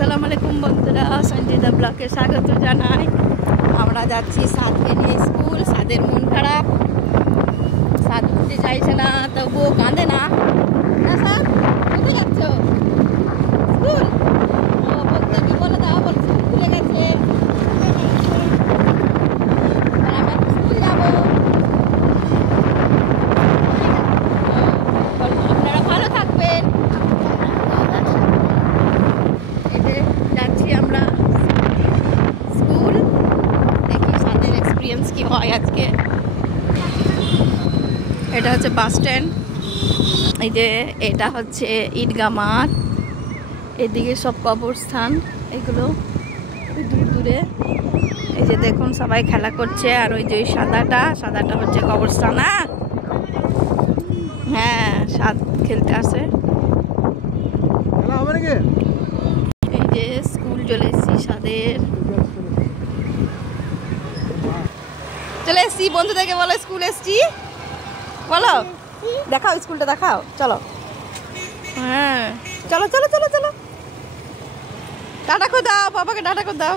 আসসালামু আলাইকুম বন্ধুরা, সঞ্জিতা ব্লগে স্বাগত জানাই। আমরা যাচ্ছি সাদকে নিয়ে স্কুল। সাদের মন খারাপ, সাদ উঠতে চাইছে না, তবুও কাঁদে না। না স্যার, কোথায় যাচ্ছ? স্কুল? ও বলতে কি বলে দাও, বল স্কুল খুলে গেছে, আমি স্কুল যাবো। আপনারা ভালো থাকবেন। যাচ্ছি আমরা স্কুল, দেখি সাদের এক্সপিরিয়েন্স কি হয় আজকে। এটা হচ্ছে বাস স্ট্যান্ড, এই যে এটা হচ্ছে ঈদগাহ মাঠ, এদিকে সব কবরস্থান, এগুলো দূর দূরে। এই যে দেখুন সবাই খেলা করছে, আর ওই যে সাদাটা হচ্ছে কবরস্থান। হ্যাঁ, সাদ খেলতে আসে। এই যে স্কুল চলে এসেছি, সাদের চলে এসেছি। বন্ধুদেরকে বলো স্কুল এসেছি, বলো, দেখাও স্কুলটা দেখাও, চলো। হ্যাঁ চলো চলো চলো চলো, টাটা করে দাও বাবাকে, টাটা করে দাও।